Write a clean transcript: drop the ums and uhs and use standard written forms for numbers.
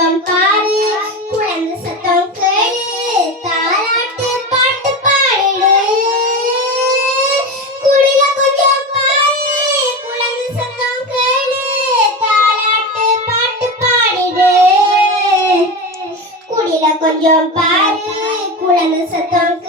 கொஞ்சம் பாரு குழந்தை சத்தம் கேளு தாலாட்டு பாட்டு பாடிடு குடில கொஞ்சம் பாரு குழந்தை சத்தம் கேளு தாலாட்டு பாட்டு பாடிடு குடில கொஞ்சம் பாரு குழந்தை சத்தம்